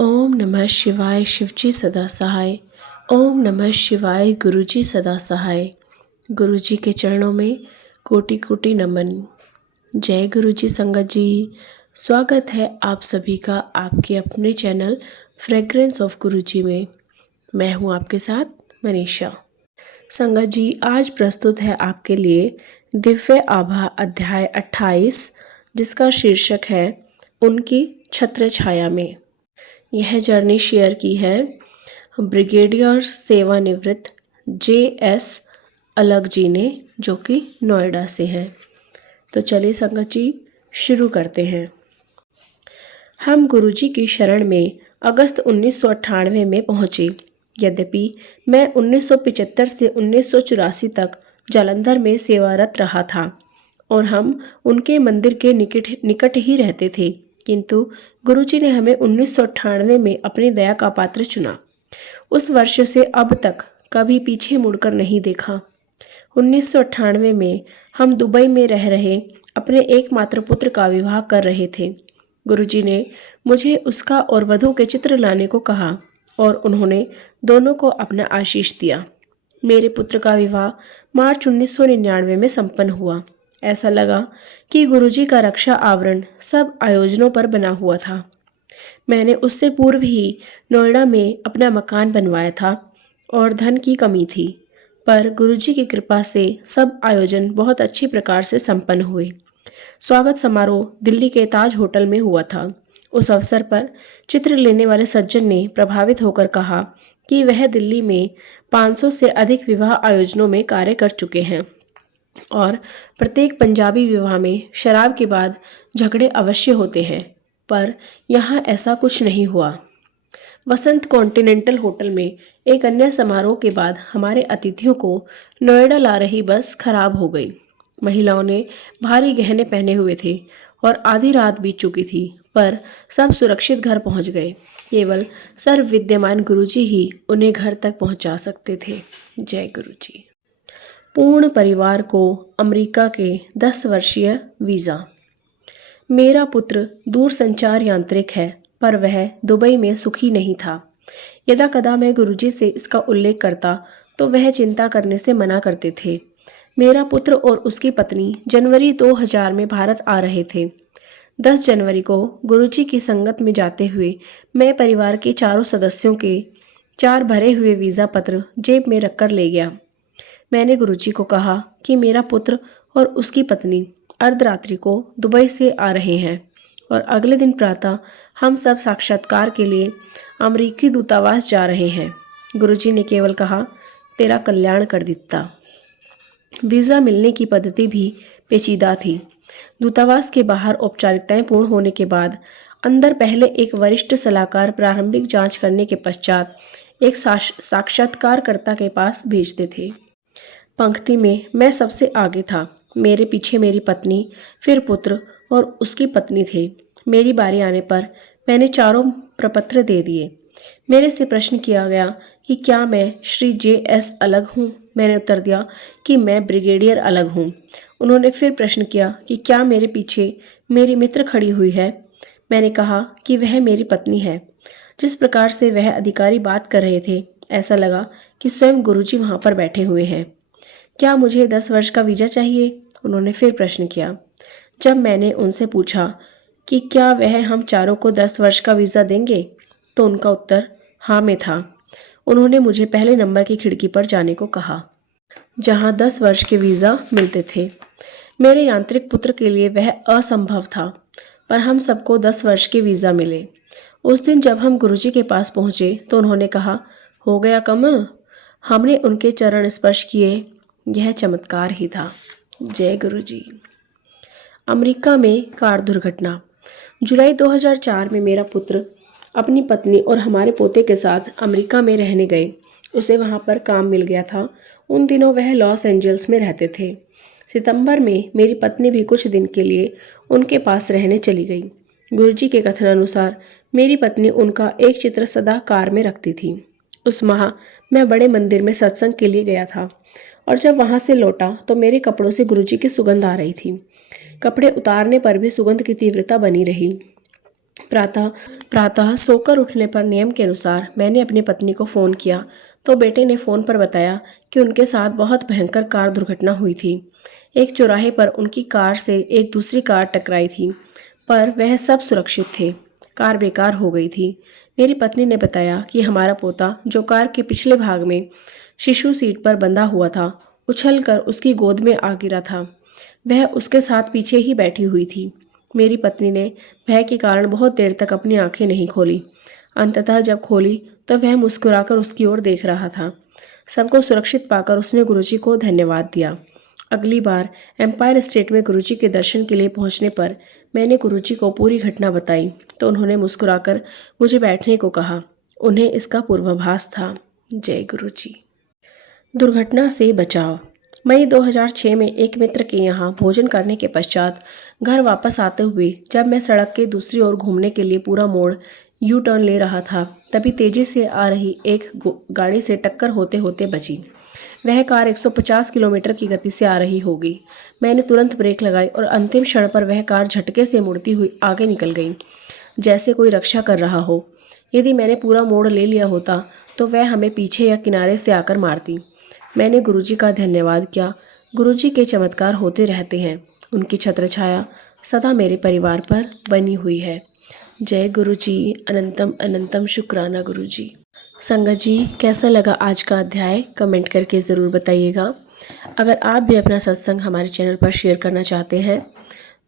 ओम नमः शिवाय शिवजी सदा सहाय। ओम नमः शिवाय गुरुजी सदा सहाय। गुरुजी के चरणों में कोटि कोटि नमन। जय गुरुजी संगत जी। स्वागत है आप सभी का आपके अपने चैनल फ्रेग्रेंस ऑफ गुरुजी में। मैं हूं आपके साथ मनीषा। संगत जी, आज प्रस्तुत है आपके लिए दिव्य आभा अध्याय 28, जिसका शीर्षक है उनकी छत्र छाया में। यह जर्नी शेयर की है ब्रिगेडियर सेवानिवृत्त JS अलग जी ने, जो कि नोएडा से हैं। तो चलिए संगत जी शुरू करते हैं। हम गुरुजी की शरण में अगस्त 1998 में पहुंचे। यद्यपि मैं 1975 से 1984 तक जालंधर में सेवारत रहा था और हम उनके मंदिर के निकट ही रहते थे, किंतु गुरुजी ने हमें 1998 में अपनी दया का पात्र चुना। उस वर्ष से अब तक कभी पीछे मुड़कर नहीं देखा। 1998 में हम दुबई में रह रहे अपने एकमात्र पुत्र का विवाह कर रहे थे। गुरुजी ने मुझे उसका और वधू के चित्र लाने को कहा और उन्होंने दोनों को अपना आशीष दिया। मेरे पुत्र का विवाह मार्च 1999 में संपन्न हुआ। ऐसा लगा कि गुरुजी का रक्षा आवरण सब आयोजनों पर बना हुआ था। मैंने उससे पूर्व ही नोएडा में अपना मकान बनवाया था और धन की कमी थी, पर गुरुजी की कृपा से सब आयोजन बहुत अच्छी प्रकार से संपन्न हुए। स्वागत समारोह दिल्ली के ताज होटल में हुआ था। उस अवसर पर चित्र लेने वाले सज्जन ने प्रभावित होकर कहा कि वह दिल्ली में 500 से अधिक विवाह आयोजनों में कार्य कर चुके हैं और प्रत्येक पंजाबी विवाह में शराब के बाद झगड़े अवश्य होते हैं, पर यहाँ ऐसा कुछ नहीं हुआ। वसंत कॉन्टिनेंटल होटल में एक अन्य समारोह के बाद हमारे अतिथियों को नोएडा ला रही बस खराब हो गई। महिलाओं ने भारी गहने पहने हुए थे और आधी रात बीत चुकी थी, पर सब सुरक्षित घर पहुंच गए। केवल सर्व विद्यमान गुरुजी ही उन्हें घर तक पहुंचा सकते थे। जय गुरुजी। पूर्ण परिवार को अमेरिका के 10 वर्षीय वीज़ा। मेरा पुत्र दूरसंचार यांत्रिक है, पर वह दुबई में सुखी नहीं था। यदा कदा मैं गुरुजी से इसका उल्लेख करता तो वह चिंता करने से मना करते थे। मेरा पुत्र और उसकी पत्नी जनवरी 2000 में भारत आ रहे थे। 10 जनवरी को गुरुजी की संगत में जाते हुए मैं परिवार के चारों सदस्यों के 4 भरे हुए वीज़ा पत्र जेब में रखकर ले गया। मैंने गुरुजी को कहा कि मेरा पुत्र और उसकी पत्नी अर्धरात्रि को दुबई से आ रहे हैं और अगले दिन प्रातः हम सब साक्षात्कार के लिए अमेरिकी दूतावास जा रहे हैं। गुरुजी ने केवल कहा, तेरा कल्याण कर दिता। वीज़ा मिलने की पद्धति भी पेचीदा थी। दूतावास के बाहर औपचारिकताएं पूर्ण होने के बाद अंदर पहले एक वरिष्ठ सलाहकार प्रारंभिक जांच करने के पश्चात एक साक्षात्कारकर्ता के पास भेजते थे। पंक्ति में मैं सबसे आगे था। मेरे पीछे मेरी पत्नी, फिर पुत्र और उसकी पत्नी थे। मेरी बारी आने पर मैंने चारों प्रपत्र दे दिए। मेरे से प्रश्न किया गया कि क्या मैं श्री JS अलग हूँ। मैंने उत्तर दिया कि मैं ब्रिगेडियर अलग हूँ। उन्होंने फिर प्रश्न किया कि क्या मेरे पीछे मेरी मित्र खड़ी हुई है। मैंने कहा कि वह मेरी पत्नी है। जिस प्रकार से वह अधिकारी बात कर रहे थे, ऐसा लगा कि स्वयं गुरुजी वहाँ पर बैठे हुए हैं। क्या मुझे 10 वर्ष का वीज़ा चाहिए? उन्होंने फिर प्रश्न किया। जब मैंने उनसे पूछा कि क्या वह हम चारों को 10 वर्ष का वीज़ा देंगे, तो उनका उत्तर हाँ में था। उन्होंने मुझे पहले नंबर की खिड़की पर जाने को कहा, जहाँ 10 वर्ष के वीज़ा मिलते थे। मेरे यांत्रिक पुत्र के लिए वह असंभव था, पर हम सबको 10 वर्ष के वीज़ा मिले। उस दिन जब हम गुरुजी के पास पहुँचे तो उन्होंने कहा, हो गया कम। हमने उनके चरण स्पर्श किए। यह चमत्कार ही था। जय गुरुजी। अमेरिका में कार दुर्घटना। जुलाई 2004 में मेरा पुत्र अपनी पत्नी और हमारे पोते के साथ अमेरिका में रहने गए। उसे वहाँ पर काम मिल गया था। उन दिनों वह लॉस एंजल्स में रहते थे। सितंबर में मेरी पत्नी भी कुछ दिन के लिए उनके पास रहने चली गई। गुरुजी के कथनानुसार मेरी पत्नी उनका एक चित्र सदा कार में रखती थी। उस माह मैं बड़े मंदिर में सत्संग के लिए गया था और जब वहाँ से लौटा तो मेरे कपड़ों से गुरुजी की सुगंध आ रही थी। कपड़े उतारने पर भी सुगंध की तीव्रता बनी रही। प्रातः प्रातः सोकर उठने पर नियम के अनुसार मैंने अपनी पत्नी को फ़ोन किया तो बेटे ने फ़ोन पर बताया कि उनके साथ बहुत भयंकर कार दुर्घटना हुई थी। एक चौराहे पर उनकी कार से एक दूसरी कार टकराई थी, पर वह सब सुरक्षित थे। कार बेकार हो गई थी। मेरी पत्नी ने बताया कि हमारा पोता, जो कार के पिछले भाग में शिशु सीट पर बंधा हुआ था, उछलकर उसकी गोद में आ गिरा था। वह उसके साथ पीछे ही बैठी हुई थी। मेरी पत्नी ने भय के कारण बहुत देर तक अपनी आंखें नहीं खोली। अंततः जब खोली तो वह मुस्कुराकर उसकी ओर देख रहा था। सबको सुरक्षित पाकर उसने गुरुजी को धन्यवाद दिया। अगली बार एम्पायर स्टेट में गुरुजी के दर्शन के लिए पहुंचने पर मैंने गुरुजी को पूरी घटना बताई तो उन्होंने मुस्कुराकर मुझे बैठने को कहा। उन्हें इसका पूर्वाभास था। जय गुरुजी। दुर्घटना से बचाव। मई 2006 में एक मित्र के यहाँ भोजन करने के पश्चात घर वापस आते हुए जब मैं सड़क के दूसरी ओर घूमने के लिए पूरा मोड़ यू टर्न ले रहा था, तभी तेजी से आ रही एक गाड़ी से टक्कर होते होते बची। वह कार 150 किलोमीटर की गति से आ रही होगी। मैंने तुरंत ब्रेक लगाई और अंतिम क्षण पर वह कार झटके से मुड़ती हुई आगे निकल गई, जैसे कोई रक्षा कर रहा हो। यदि मैंने पूरा मोड़ ले लिया होता तो वह हमें पीछे या किनारे से आकर मारती। मैंने गुरुजी का धन्यवाद किया। गुरुजी के चमत्कार होते रहते हैं। उनकी छत्र छाया सदा मेरे परिवार पर बनी हुई है। जय गुरुजी। अनंतम अनंतम शुक्राना गुरुजी। संगत जी, कैसा लगा आज का अध्याय कमेंट करके ज़रूर बताइएगा। अगर आप भी अपना सत्संग हमारे चैनल पर शेयर करना चाहते हैं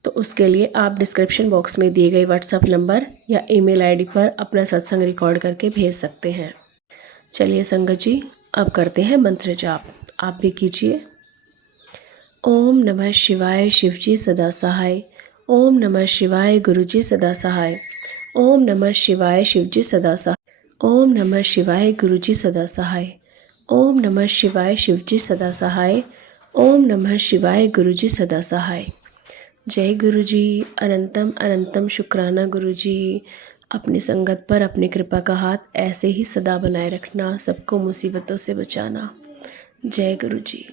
तो उसके लिए आप डिस्क्रिप्शन बॉक्स में दिए गए व्हाट्सएप नंबर या ईमेल आईडी पर अपना सत्संग रिकॉर्ड करके भेज सकते हैं। चलिए संगत जी, अब करते हैं मंत्र जाप। आप भी कीजिए। ओम नमः शिवाय शिवजी सदा सहाय। ओम नमः शिवाय गुरुजी सदा सहाय। ओम नमः शिवाय शिवजी सदा सहाय। ओम नमः शिवाय गुरुजी सदा सहाय। ओम नमः शिवाय शिवजी सदा सहाय। ओम नमः शिवाय गुरुजी सदा सहाय। जय गुरुजी। अनंतम अनंतम शुक्राना गुरुजी। अपनी संगत पर अपनी कृपा का हाथ ऐसे ही सदा बनाए रखना, सबको मुसीबतों से बचाना। जय गुरुजी।